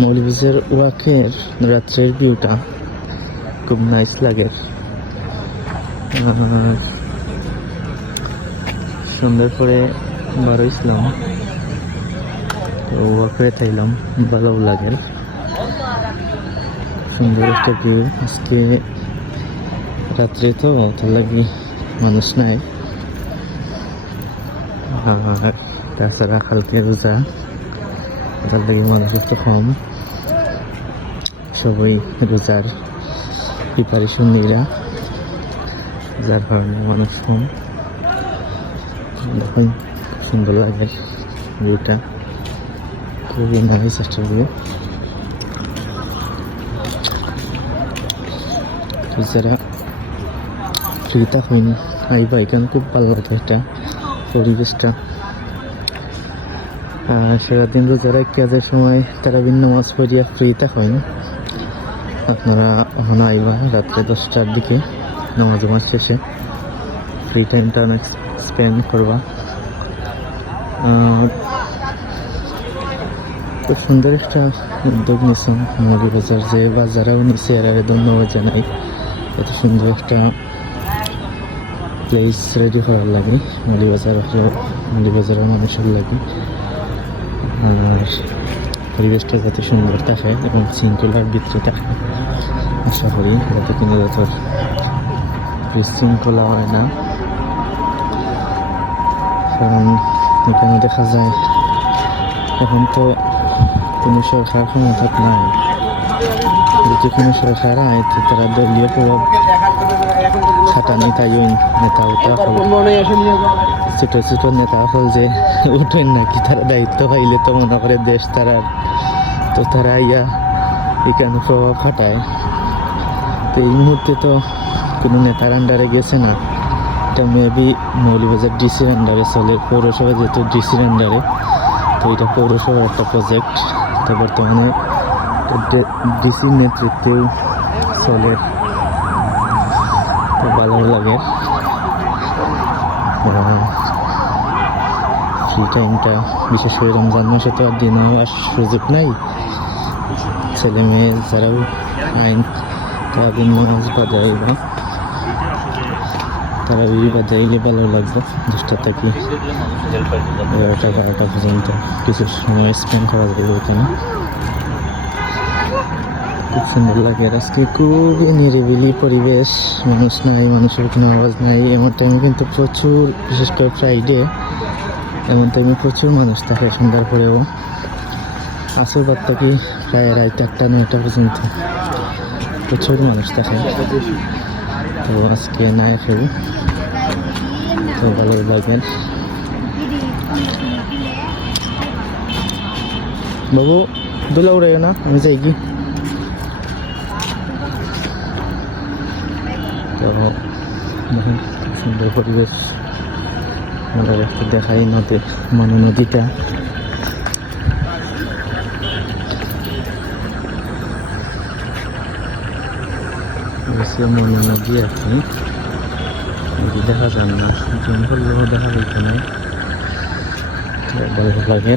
মৌলভীবাজার ওয়াকের রাত্রের ভিউটা খুব নাইস লাগে। সন্ধ্যার পরে বারোইছিলাম, ওয়াক করে থাইলাম, ভালো লাগে। সুন্দর একটা ভিউ। আজকে রাত্রে তো তার লাগে মানুষ নাই, আর তাছাড়া কালকে রোজা, তার লাগে মানুষ একটু কম। সবাই রোজার প্রিপারেশন নিরা, যার কারণে মানুষ কম। দেখুন সুন্দর লাগে ভিউটা, খুবই নাইস একটা ভিউ। যারা ফ্রি থাকেন আইবা, এখানে খুব ভালো লাগে এটা পরিবেশটা। সারাদিন রোজারা কাজের সময় তারা ভিন্ন নামাজ পড়িয়া ফ্রি থাকেন, আপনারা ওখানে আইবা রাত্রে 10টার দিকে নামাজ শেষে, ফ্রি টাইমটা অনেক স্পেন্ড করবা। খুব সুন্দর একটা উদ্যোগ নিয়েছেন মৌলভীবাজার, যে বাজারেও নিচ্ছে, আর ধন্যবাদ জানাই। এত সুন্দর একটা প্লেস রেডি করার লাগে মৌলভীবাজারের মানুষের লাগে, আর পরিবেশটা যাতে সুন্দর থাকে এবং শৃঙ্খলার ভিতরে থাকে। আশা করি যাতে কোনো যত বিশৃঙ্খলা হয় না, কারণ এখানে দেখা যায় এখন তো কোনো সরকার ক্ষমতা নাই। যদি কোনো সরকার আয় তো তারা দলীয় প্রভাব খাটানি, তাই ওই নেতা ছোট ছোট নেতা হল যে উঠেন নাকি, তারা দায়িত্ব পাইলে তো মনে করে দেশ তারার, তো তারা ইয়া এখানে প্রভাব খাটায়। তো এই মুহূর্তে তো কোনো নেতার আন্ডারে গেছে না, এটা মেবি মৌলভীবাজার ডিসির আন্ডারে চলে, পৌরসভা যেহেতু ডিসির আন্ডারে, তো এটা পৌরসভার একটা প্রজেক্ট। তো বর্তমানে ডিসির নেতৃত্বেও চলে, তো ভালো লাগে। ফ্রি টাইমটা বিশেষ করে রমজান মাসে তো আর দিনে আর সুযোগ নাই, ছেলে মেয়ে যারাও আইন তারা দিন নামাজ বাজাইবা, তারা বাজাইলে ভালো লাগবে। 10টা থেকে 11টা 12টা পর্যন্ত কিছু সময় স্পেন্ড করা যাবে এখানে, খুব সুন্দর লাগে। আজকে খুবই নিরিবিলি পরিবেশ, মানুষ নাই, মানুষের কোনো আওয়াজ নাই। এমন টাইমে কিন্তু প্রচুর, বিশেষ করে ফ্রাইডে এমন টাইমে প্রচুর মানুষ থাকে। সন্ধ্যার পরেও আসর বাদ থেকে প্রায় 8টা 9টা পর্যন্ত প্রচুর মানুষ থাকে। তো আজকে নাই ফেরি, তো ভালো লাগে। বাবু দোলা উড়ে না, আমি যাই কি। তো দেখুন সুন্দর পরিবেশ, আমরা একটু দেখাই নদীটা। মনে নদী আর কি, নদী দেখা যান না, জঙ্গল দেখা যেত না, ভালো লাগে।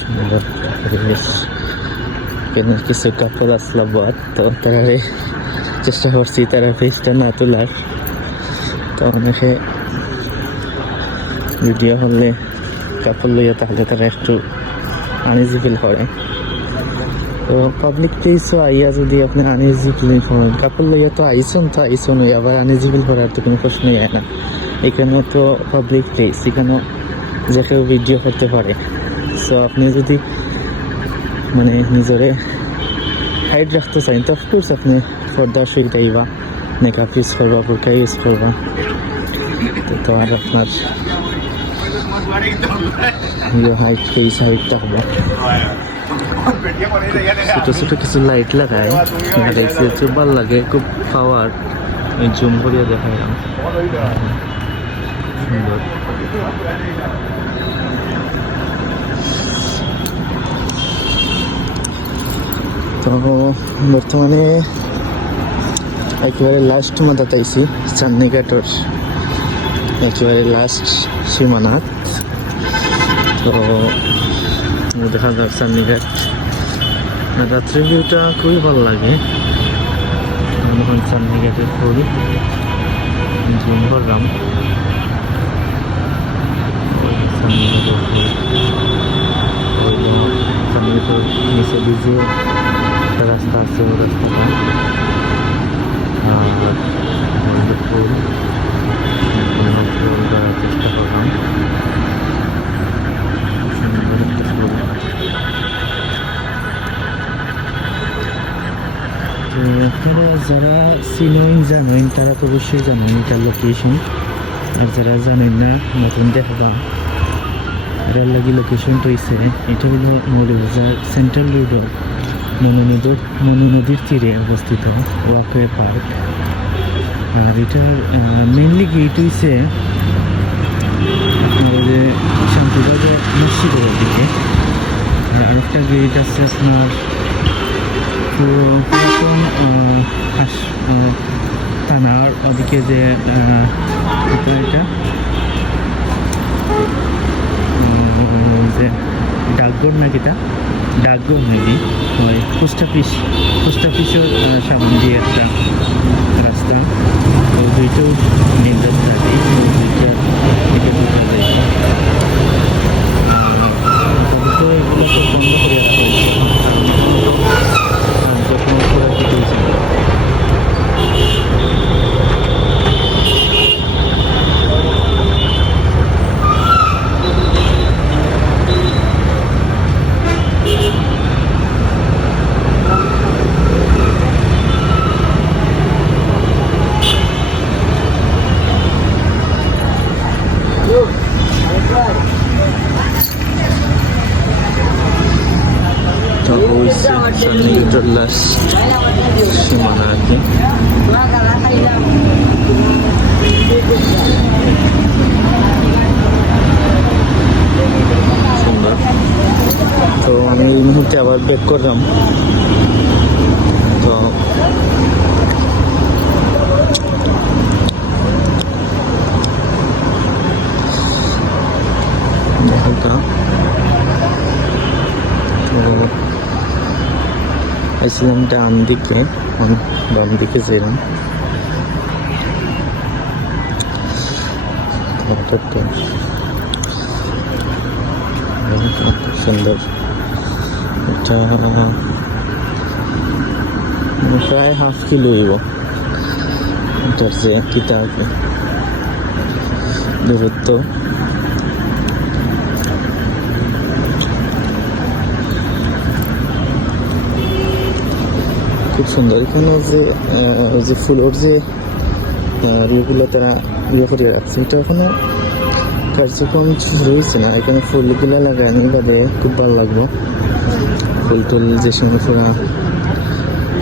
সুন্দর পরিবেশ। এখানে কিছু কাপড় আসলো বাদ, তো তারা চেষ্টা করছি তারা ফেসটা না তোলার। তো অনেকে ভিডিও হলে কাপড় লইয়া তাহলে তারা একটু আনইজি ফিল করে। তো পাবলিক প্লেসও আইয়া যদি আপনি আনইজি ফিল করেন, কাপড় লইয়া তো আইসন আবার আনইজি ফিল করার তো কোনো প্রশ্নই হয় না। এখানেও তো পাবলিক প্লেস, এখানেও যে কেউ ভিডিও করতে পারে। সো আপনি যদি মানে নিজরে হাইড রাখতে চান, তো অফকোর্স আপনি পর্দার সহিত আইবা, মেকআপ ইউজ করবা, বোরকা ইউজ করবা, তো আর আপনার হাইট ফেস হাইট থাকবে। ছোটো ছোটো কিছু লাইট লাগায়, খুব ভালো লাগে, খুব পাওয়ার। আমি জুম করিয়া দেখাইলাম, সুন্দর। বর্তমানে একেবারে লাস্ট মাথাতে আইছি চান্দিঘাটর একেবারে লাস্ট সীমানাত। তো দেখা যাক চান্দিঘাট রাত্রের ভিউটা খুবই ভালো লাগে। আমি এখন চান্দিঘাটের ফুল জুম করলাম। চান্দিঘাটের ফুল চান্দিঘাটের নিচে ভিজে একটা রাস্তা আছে, ওই রাস্তাটা আর ফুল দেওয়ার চেষ্টা করলাম। সুন্দর একটা ফুল। তো আপনারা যারা চিনেন জানেন তারা তো অবশ্যই জানেন এটার লোকেশন, আর যারা জানেন না নতুন দেখবা এটার লাগি লোকেশনটা হয়েছে এটা হলো মৌলভীবাজার সেন্ট্রাল রোডের মনু নদীর তীরে অবস্থিত ওয়াকওয়ে পার্ক। আর এটার মেনলি গেট হয়েছে যে শান্তিবাজার মুর্শিদাবাদের দিকে, আর আরেকটা গেট আছে আপনার পুরাতন থানার ওদিকে যে এটা যে ডাকঘর নাকি ডাকঘর নাকি হয় পোস্ট অফিসের সামনে দিয়ে একটা রাস্তা। ওই দুইটাও মেন রাস্তা আর কি, ওই দুইটা এটা ঢোকা যায়। তো এগুলো তো বন্ধ করে রাখা হয়েছে কারণ যখন খোলার দিকে হয়েছে। চান্দিঘাটের লাস্ট সীমানা আর কি। সুন্দর। তো আমি এই মুহূর্তে আবার ব্যাক করলাম। তো হালকা আইছিলাম ডান দিকে, বাম দিকে ছিলাম। সুন্দর এটা প্রায় হাফ কিলো হইব এটার যে কিতাব দূরত্ব। খুব সুন্দর। এখানে যে ফুলের যে ইয়েগুলো তারা ইয়ে করে রাখছে, এটা এখনো কার্যক্রম শুরু হয়েছে না। এখানে ফুলগুলো লাগানো বাদে খুব ভালো লাগলো। ফুল টুল যে সময় পুরা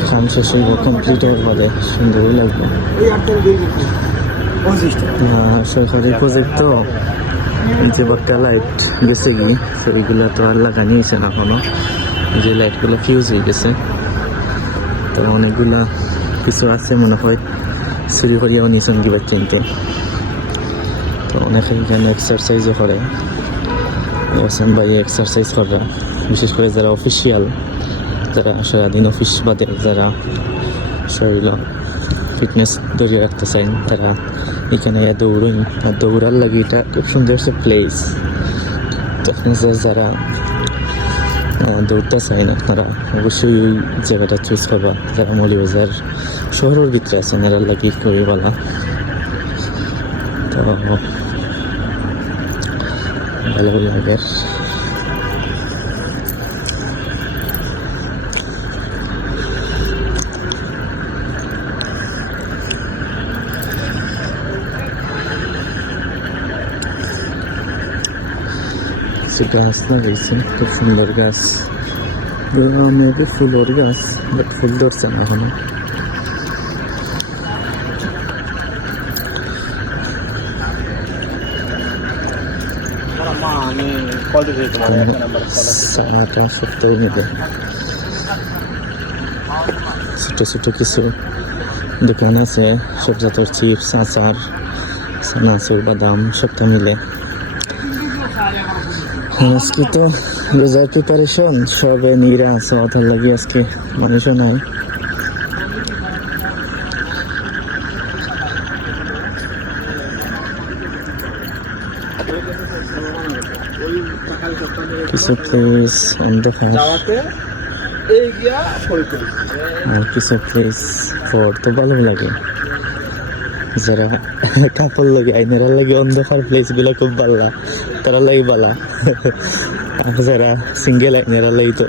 কাম শেষ হইব, কমপ্লিট হওয়ার বাদে সুন্দরই লাগলো। সরকারি প্রজেক্ট তো যে বাক্কা লাইট গেছে কি সেইগুলো তো আর লাগানি হয়েছে না এখনো। যে লাইটগুলো ফিউজ হয়ে গেছে, তো অনেকগুলা কিছু আছে মনে হয় চুরি করিয়াও নিয়েছেন কিবা কিনতে। তো অনেকে এখানে এক্সারসাইজও করে, বাইরে এক্সারসাইজ করে, বিশেষ করে যারা অফিসিয়াল, যারা সারাদিন অফিস বাদে যারা শরীর ফিটনেস ধরিয়ে রাখতে চান তারা এখানে দৌড়েন। আর দৌড়ার লাগে এটা খুব সুন্দর একটা প্লেস। তো যারা দৌড়তে চাই না আপনারা অবশ্যই ওই জায়গাটা চুজ করবা। যারা মৌলভীবাজার শহরের ভিতরে আছেন এরা লাগি খুবই ভালো। তো ভালো লাগে। গাছ লাগাইছে, খুব সুন্দর গাছ, মেবি ফুলের গাছ, বাট ফুল ধরছে না এখনো। সারাটা সপ্তাহ নেবে। ছোট ছোট কিছু দোকান আছে, সব জাতের চিপস, আচার, চানাচুর, বাদাম সবটা মিলে। আজকে তো রোজার প্রিপারেশন সবে নিরা আছে, ওটার লাগে আজকে মানুষও নাই। কিছু প্লেস অন্ধকার আর কিছু প্লেস পড়তে ভালো লাগে। যারা কাপড় লাগে আইনারা লাগে অন্ধকার প্লেস গুলো খুব ভালো, তারা লাগে বালা। আর যারা সিঙ্গেল আইনারা লাগে তো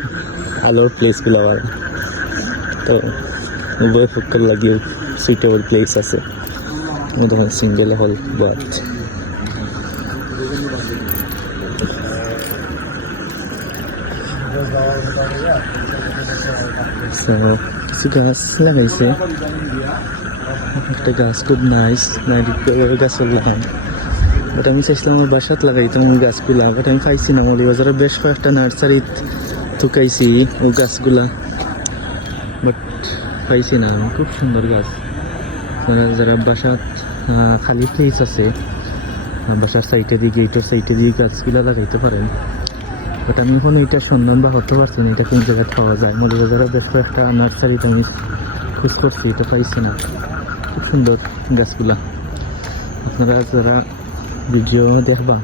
আলোর প্লেস গুলো ভালো। তো উভয় পক্ষের লাগে সুইটেবল প্লেস আছে, তখন সিঙ্গেল হল বাট কিছু গাছ লাগাইছে। একটা গাছ খুব নাইস, গাছ লাগাম। বাট আমি চাইছিলাম আমার বাসাত লাগাইতাম ওই গাছগুলা, বাট আমি পাইছি না। মৌলিবাজারে বেশ কয়েকটা নার্সারিত ঠুকাইছি ওই গাছগুলা, বাট পাইছি না। খুব সুন্দর গাছ। যারা বাসাত খালি প্লেস আছে, বাসার সাইডে দিয়ে গেটের সাইডে দিয়ে গাছগুলা লাগাইতে পারেন। বাট আমি এখন এইটার সন্ধান বা হতে পারছি না, এটা কোন জায়গায় পাওয়া যায়। মৌলিবাজারে বেশ কয়েকটা নার্সারিতে আমি খোঁজ করছি, এটা পাইছি না। খুব সুন্দর গাছগুলা। আপনারা যারা ভিডিও দেখবা,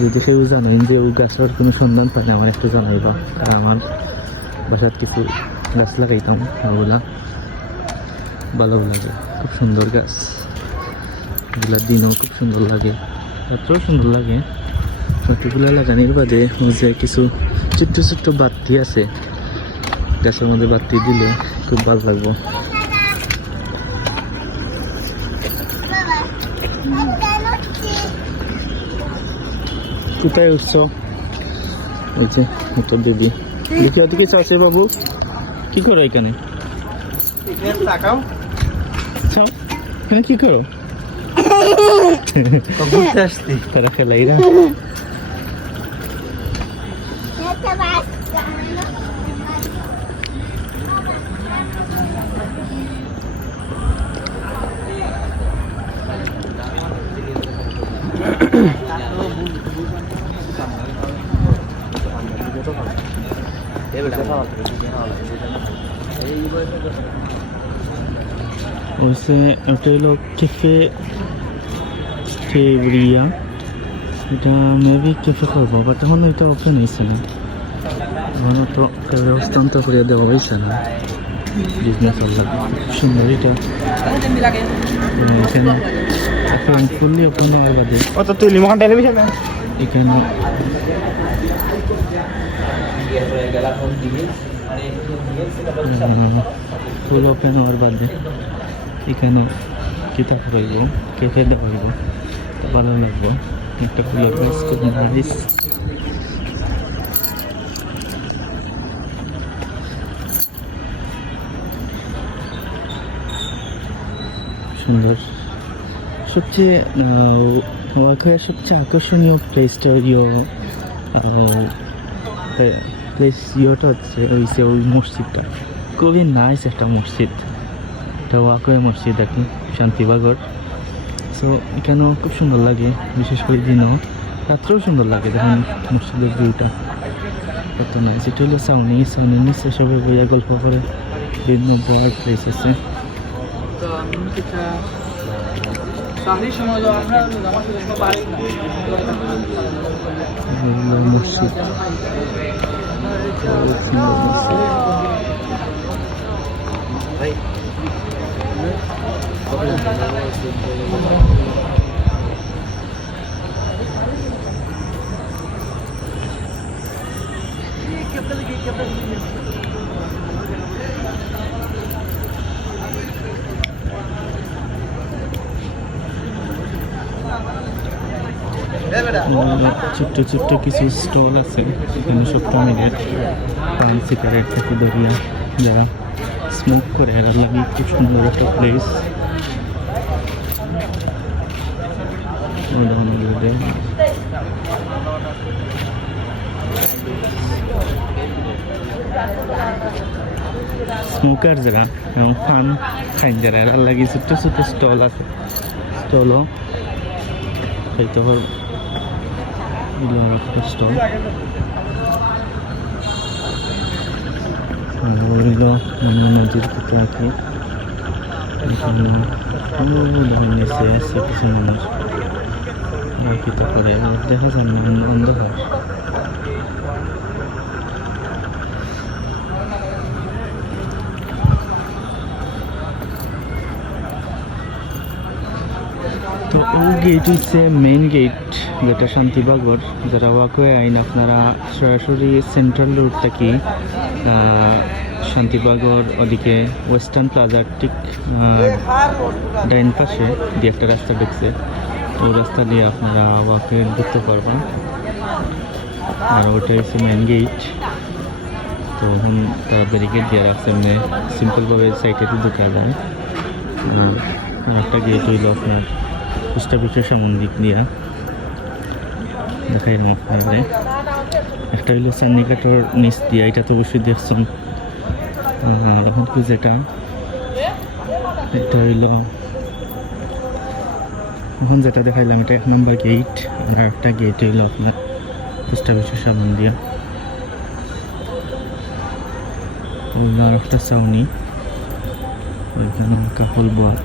যদি কেউ জানেন যে ওই গাছের কোনো সন্ধান পান, আমার একটু জানাইবা। আর আমার বাসার কিছু গাছ লাগাইতাম, ওগুলা ভালো লাগে। খুব সুন্দর গাছ, এগুলার দিনও খুব সুন্দর লাগে, রাত্রেও সুন্দর লাগে। বাকিগুলা লাগানোর বাদে যে কিছু ছোট্ট ছোট্ট বাতি আছে, গাছের মধ্যে বাতি দিলে খুব ভালো লাগবো। কোথায় উঠছো? বলছে তো দিদি দেখি ওদিকে চাষে বাবু কি করো এখানে? এখানে কি করো? তারা খেলাইরা ওইসে ওটা হলো ক্যাফে ফেব্রিয়া, এটা মেবি ক্যাফে করবো, বাট এখন এটা ওপেন হয়েছে না, এখনও তো হস্তান্তর করে দেওয়া হয়েছে না বিজনেস হল্লা। সুন্দর এটা এখানে এখন ফুললি ওপেন হওয়ার বাদে এখানে ফুল ওপেন হওয়ার বাদে এখানে কিতাব রইব, কেফে দেওয়া হইব, ভালো লাগবো। একটা ফুলের গাছ খুব নাইস। সুন্দর। সবচেয়ে ওয়াখায় সবচেয়ে আকর্ষণীয় প্লেসটা প্লেস ইয়েটা হচ্ছে ওই মসজিদটা, খুবই নাইস একটা মসজিদ। এটা ওয়াকওয়ে মসজিদ, দেখুন শান্তিবাগর। সো এখানেও খুব সুন্দর লাগে, বিশেষ করে দিনও, রাত্রেও সুন্দর লাগে। দেখুন মসজিদের ভিউটা কত নাইস। এটা হলো সাউনির নিচে সবাই বইয়া গল্প করে, বিভিন্ন বড় প্লেস আছে। মসজিদ ছোট্ট ছোট্ট কিছু স্টল আছে, এখানে সবটা মিলে পান সিগারেট থেকে ধরিয়া যারা স্মোক করে এরা লাগে। খুব সুন্দর একটা প্লেস। স্মোকার যারা এবং ফান খাইন যারা এরা লাগি ছোট্ট ছোট্ট স্টল আছে স্টলও হয়তো স্টল হইলো নদীর ভিতরে আর কি নিচে আছে কিছু মানুষ কিতা করে দেখা যায় অন্ধকার তো ওই গেট হচ্ছে মেইন গেট যেটা শান্তিবাগর যারা ওয়াকওয়ে আইন আপনারা সরাসরি সেন্ট্রাল রোড থেকে শান্তিবাগর ওদিকে ওয়েস্টার্ন প্লাজার ঠিক ডাইন পাশে দিয়ে একটা রাস্তা ঢুকছে ওই রাস্তা দিয়ে আপনারা ওয়াকে ঢুকতে পারবেন আর ওটা হচ্ছে মেইন গেট তো এখন তারা ব্যারিকেড দিয়ে রাখছে এমনি সিম্পলভাবে সাইডে ঢুকা যায় একটা গেট হইল আপনার পোস্ট অফিসের সামন দিক দিয়া দেখাই আপনাদের একটা হইলো চান্নিকাটোর নিচ দিয়া এটা তো অবশ্যই দেখছেন এখন কি যেটা এটা হইল এখন যেটা দেখাইলাম এটা 1 নম্বর গেট আর একটা গেট হইল আপনার পোস্ট অফিসের সামন দিয়া আর একটা ছাউনি ওইখানে কাপল বাত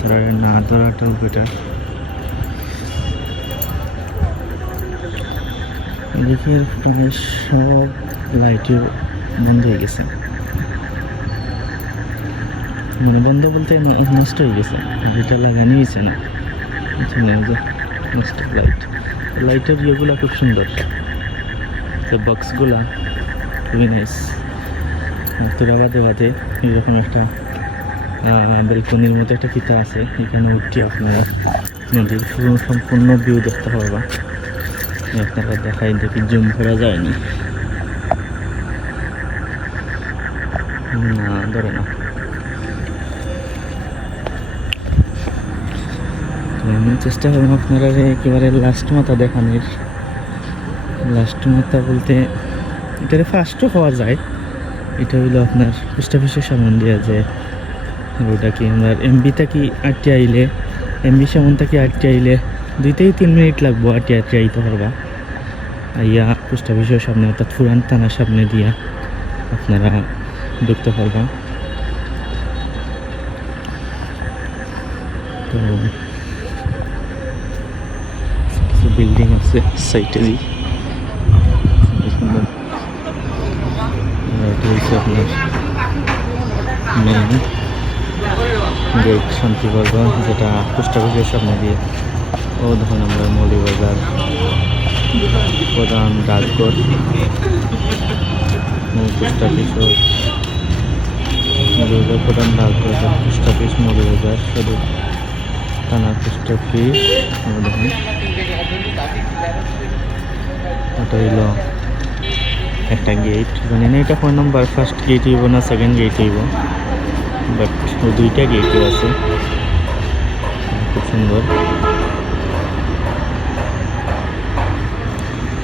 তারা না ধরাটাও বেটার দেখি প্রায় সব লাইটও বন্ধ হয়ে গেছে মানে বন্ধ বলতে নষ্ট হয়ে গেছে এটা লাগানো হয়েছে না নষ্ট লাইটের ইয়েগুলো খুব সুন্দর বক্সগুলা খুবই নাইস তোরা বাদে বাদে এরকম একটা বেলকনির মতো একটা ফিতা আছে এখানে উঠি আপনারা নদীর সম্পূর্ণ ভিউ দেখতে পারবা আপনারা দেখাই দেখি জুম করা যায়নি না ধরে না আমি চেষ্টা করবো আপনারা একেবারে লাস্ট মাথা দেখানোর লাস্ট মাথা বলতে এটারে ফার্স্টও হওয়া যায় এটা হইলো আপনার পোস্ট অফিসের সামন দিয়ে যে ওটা কি আমার এমবি থাকি আটটি আইলে এমবি সামন থাকি আটটি আইলে 2 থেকে 3 মিনিট লাগবো আটটি আইতে পারবা আইয়া পোস্ট অফিসের সামনে অর্থাৎ পুরান থানার সামনে দিয়া আপনারা ঢুকতে পারবা তো কিছু বিল্ডিং আছে সাইটেরই এটা হচ্ছে আপনার মেইন গেট শান্তিবাগর যেটা পোস্ট অফিসের সামনে দিয়ে ও ধরুন আমরা মৌলিবাজার প্রধান ডাকঘর পোস্ট অফিস মৌলিবাজার প্রধান ডাকঘর পোস্ট অফিস মৌলিবাজার সদর থানা পোস্ট অফিস দেখুন ওটা হইল একটা গেট মানে না এটা 4 নম্বর ফার্স্ট গেট হইব না সেকেন্ড গেট হইব বাট ওই 2টা গেটও আছে খুব সুন্দর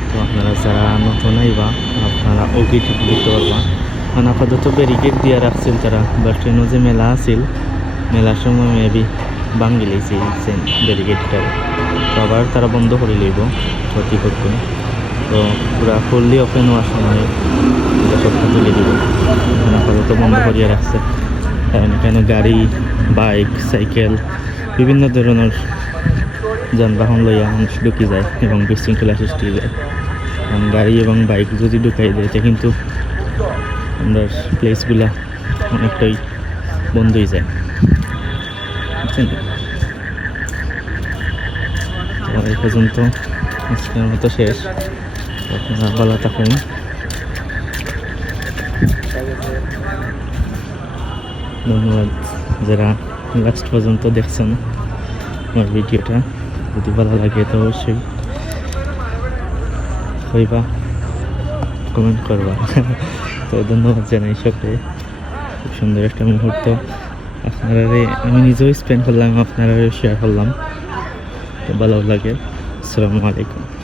তো আপনারা যারা নতুন আইবা আপনারা ও গেট দেখতে পারবা মানে আপাতত ব্যারিকেড দিয়ে রাখছিল তারা বাট ট্রেনও যে মেলা আছিল মেলার সময় মেবি ভাঙি লাইছে ব্যারিকেডটা তো আবার তারা বন্ধ করে লইব কর্তৃপক্ষ তো পুরা ফুললি ওপেন হওয়ার সময় সবটা তুলে দিব আপাতত বন্ধ করিয়া রাখছে কারণ এখানে গাড়ি বাইক সাইকেল বিভিন্ন ধরনের যানবাহন লইয়া মানুষ ঢুকে যায় এবং বিশৃঙ্খলা সৃষ্টি যায় কারণ গাড়ি এবং বাইক যদি ঢুকাই দেয় এটা কিন্তু আমরা প্লেসগুলা অনেকটাই বন্ধ হয়ে যায় বুঝছেন তো এই পর্যন্ত আজকের মতো শেষ আপনারা ভালো থাকুন ধন্যবাদ যারা লাস্ট পর্যন্ত দেখছেন আমার ভিডিওটা যদি ভালো লাগে তো অবশ্যই হইবা কমেন্ট করবা তো ধন্যবাদ জানাই সকলে খুব সুন্দর একটা মুহূর্ত আপনারা আমি নিজেও স্পেন্ড করলাম আপনারা শেয়ার করলাম তো ভালো লাগে আসসালামু আলাইকুম